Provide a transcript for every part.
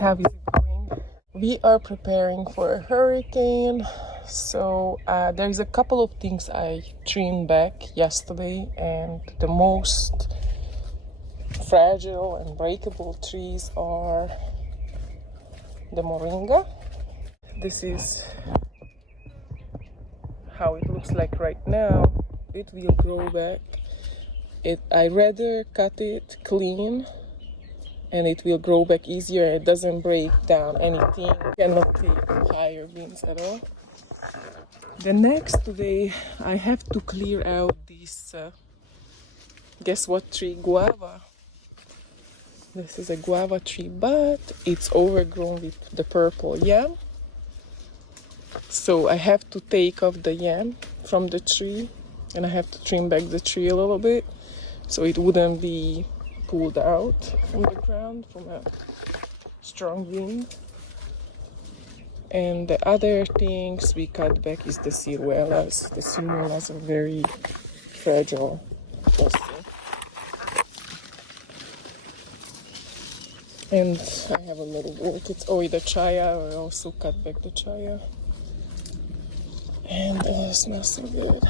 How is it going? We are preparing for a hurricane, so there's a couple of things I trimmed back yesterday, and the most fragile and breakable trees are the moringa. This is how it looks like right now. It will grow back. I rather cut it clean and it will grow back easier. It doesn't break down anything. Cannot take higher winds at all. The next day I have to clear out this guess what tree? Guava. This is a guava tree, but it's overgrown with the purple yam. So I have to take off the yam from the tree and I have to trim back the tree a little bit so it wouldn't be pulled out from the ground from a strong wind. And the other things we cut back is the ciruelas. The ciruelas are very fragile also. And I have a lot of orchids. Oh, the chaya, I also cut back the chaya. And it smells so good.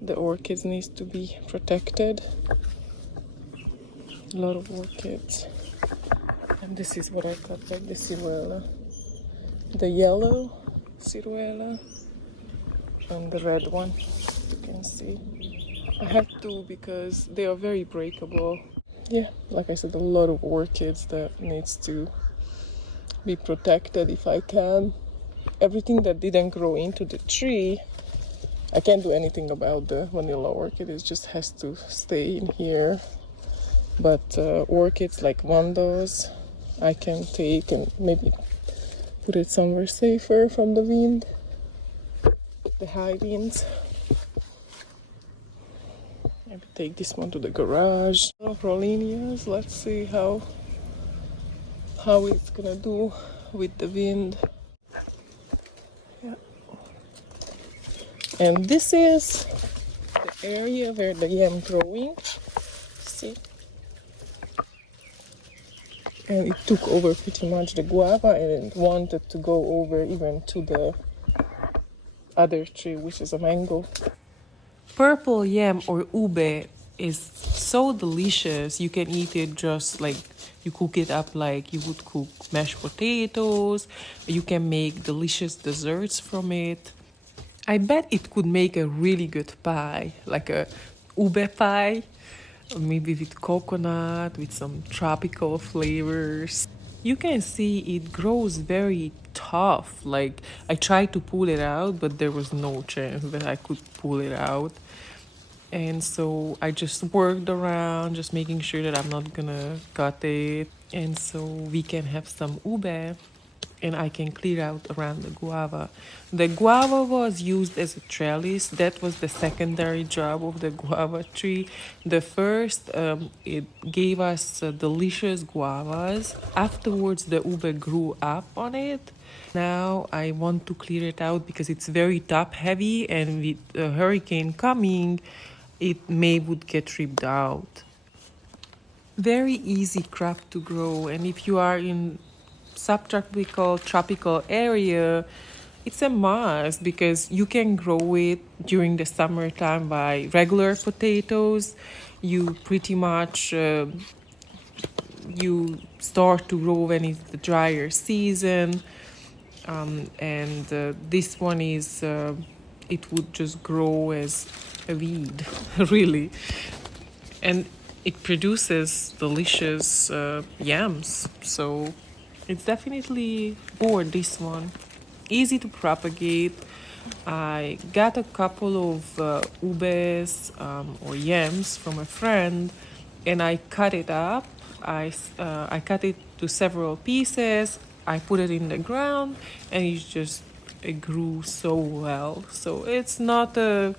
The orchids needs to be protected. A lot of orchids. And this is what I cut back, the ciruela. The yellow ciruela and the red one, you can see. I have to because they are very breakable. Yeah, like I said, a lot of orchids that needs to be protected if I can. Everything that didn't grow into the tree, I can't do anything about the vanilla orchid. It just has to stay in here. But orchids like vandas, I can take and maybe put it somewhere safer from the wind, the high winds. Maybe take this one to the garage. Rollinias, let's see how it's gonna do with the wind. Yeah. And this is the area where the yam growing. See? And it took over pretty much the guava and it wanted to go over even to the other tree, which is a mango. Purple yam or ube is so delicious. You can eat it just like you cook it up like you would cook mashed potatoes. You can make delicious desserts from it. I bet it could make a really good pie, like a ube pie. Maybe with coconut, with some tropical flavors. You can see it grows very tough. Like I tried to pull it out, but there was no chance that I could pull it out. And so I just worked around, just making sure that I'm not gonna cut it. And so we can have some ube and I can clear out around the guava. The guava was used as a trellis. That was the secondary job of the guava tree. The first, it gave us delicious guavas. Afterwards, the ube grew up on it. Now I want to clear it out because it's very top heavy, and with a hurricane coming, it would get ripped out. Very easy crop to grow, and if you are in subtropical tropical area, it's a must because you can grow it during the summertime by regular potatoes. You pretty much you start to grow when it's the drier season, and this one is it would just grow as a weed really, and it produces delicious yams. So it's definitely worth this one. Easy to propagate. I got a couple of ubes or yams from a friend, and I cut it up. I cut it to several pieces. I put it in the ground, and it grew so well. So it's not a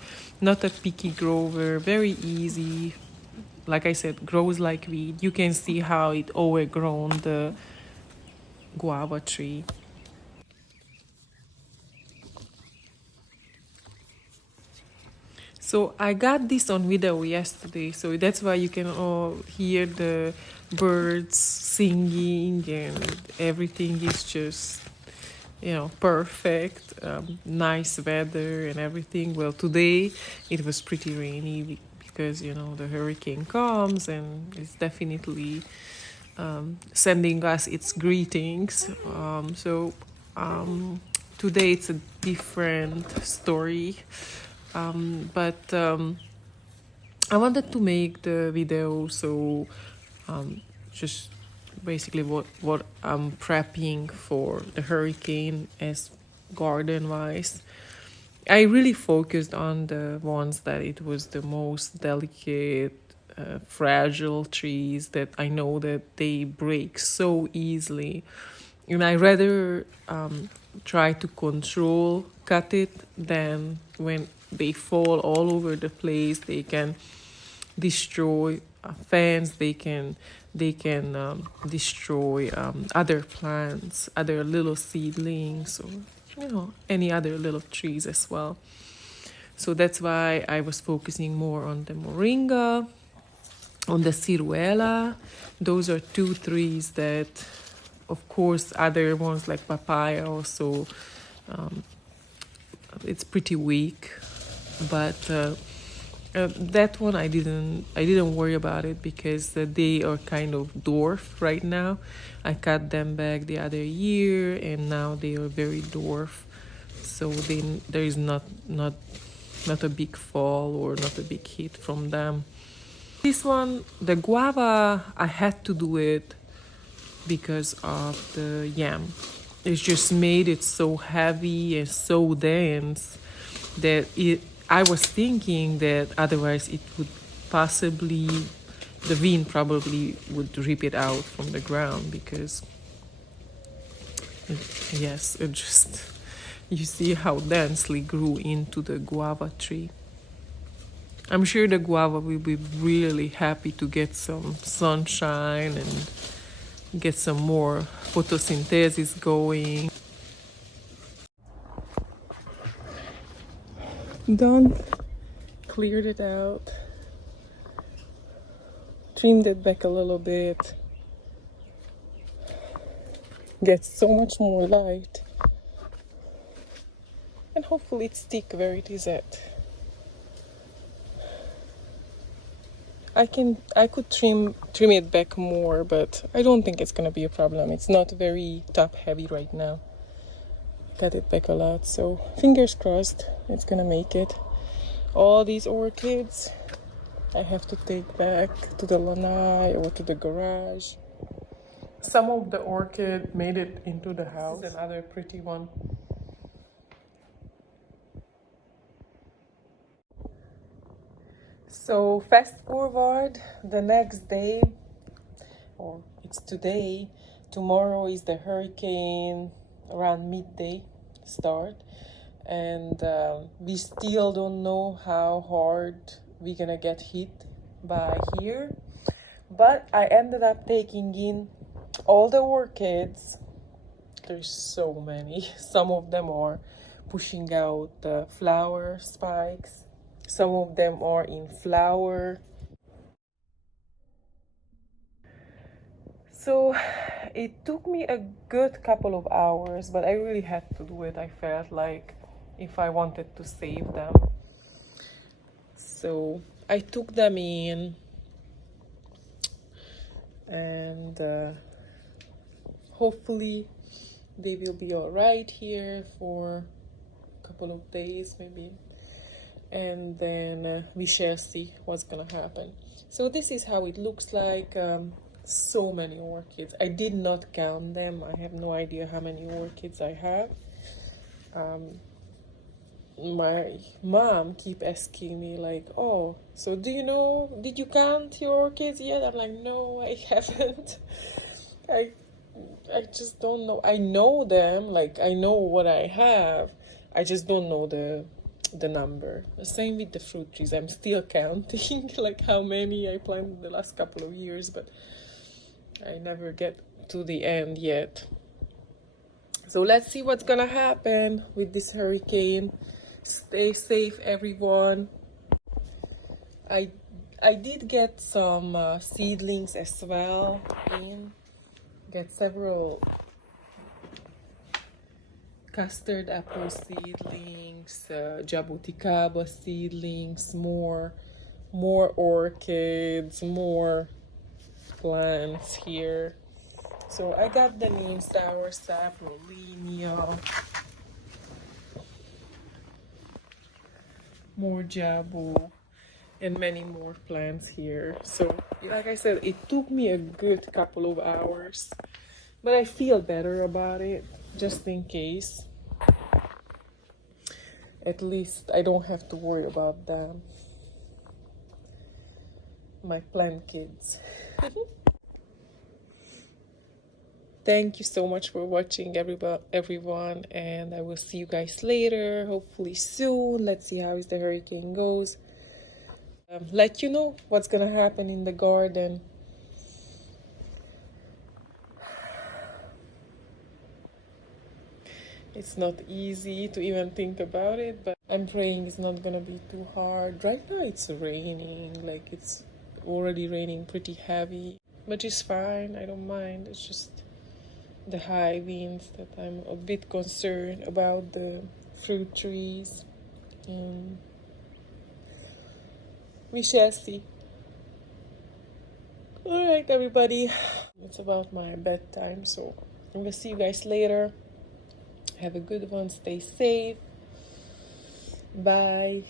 picky grower. Very easy. Like I said, grows like weed. You can see how it overgrown the guava tree. So I got this on video yesterday, so that's why you can hear the birds singing, and everything is just, perfect. Nice weather and everything. Well, today it was pretty rainy because the hurricane comes and it's definitely sending us its greetings. Today it's a different story, but I wanted to make the video so just basically what I'm prepping for the hurricane as garden wise. I really focused on the ones that it was the most delicate, fragile trees that I know that they break so easily, and I rather try to cut it than when they fall all over the place. They can destroy fans. They can destroy other plants, other little seedlings, or any other little trees as well. So that's why I was focusing more on the moringa, on the ciruela. Those are two trees that, of course, other ones like papaya also, it's pretty weak, but that one I didn't worry about it because they are kind of dwarf right now. I cut them back the other year and now they are very dwarf, so there is not a big fall or not a big hit from them. This one, the guava, I had to do it because of the yam. It just made it so heavy and so dense that I was thinking that otherwise it would possibly, the wind probably would rip it out from the ground because, yes, it just, you see how densely grew into the guava tree. I'm sure the guava will be really happy to get some sunshine and get some more photosynthesis going. Done. Cleared it out. Trimmed it back a little bit. Gets so much more light. And hopefully it stick where it is at. I could trim it back more, but I don't think it's gonna be a problem. It's not very top heavy right now. Cut it back a lot, so fingers crossed it's gonna make it. All these orchids I have to take back to the lanai or to the garage. Some of the orchid made it into the house. This is another pretty one. So fast forward the next day, or it's today. Tomorrow is the hurricane around midday start, and we still don't know how hard we're gonna get hit by here. But I ended up taking in all the orchids. There's so many. Some of them are pushing out the flower spikes. Some of them are in flower. So it took me a good couple of hours, but I really had to do it. I felt like if I wanted to save them. So I took them in, and hopefully they will be all right here for a couple of days maybe, and then we shall see what's gonna happen. So this is how it looks like. So many orchids. I did not count them. I have no idea how many orchids I have. My mom keep asking me like, oh, so did you count your orchids yet? I'm like, no, I haven't. I just don't know. I know them, like I know what I have. I just don't know the number. The same with the fruit trees. I'm still counting like how many I planted the last couple of years, but I never get to the end yet. So let's see what's gonna happen with this hurricane. Stay safe, everyone. I I did get some seedlings as well. Get several custard apple seedlings, jabuticaba seedlings, more orchids, more plants here. So I got the neem soursop, rollenia, more jabu, and many more plants here. So like I said, it took me a good couple of hours, but I feel better about it, just in case. At least I don't have to worry about them, my plant kids. Thank you so much for watching, everyone, and I will see you guys later, hopefully soon. Let's see how the hurricane goes. Let you know what's gonna happen in the garden. It's not easy to even think about it, but I'm praying it's not gonna be too hard. Right now it's raining, like it's already raining pretty heavy, but it's fine, I don't mind. It's just the high winds that I'm a bit concerned about, the fruit trees. We shall see. Alright, everybody, it's about my bedtime, so I'm gonna see you guys later. Have a good one, stay safe, bye.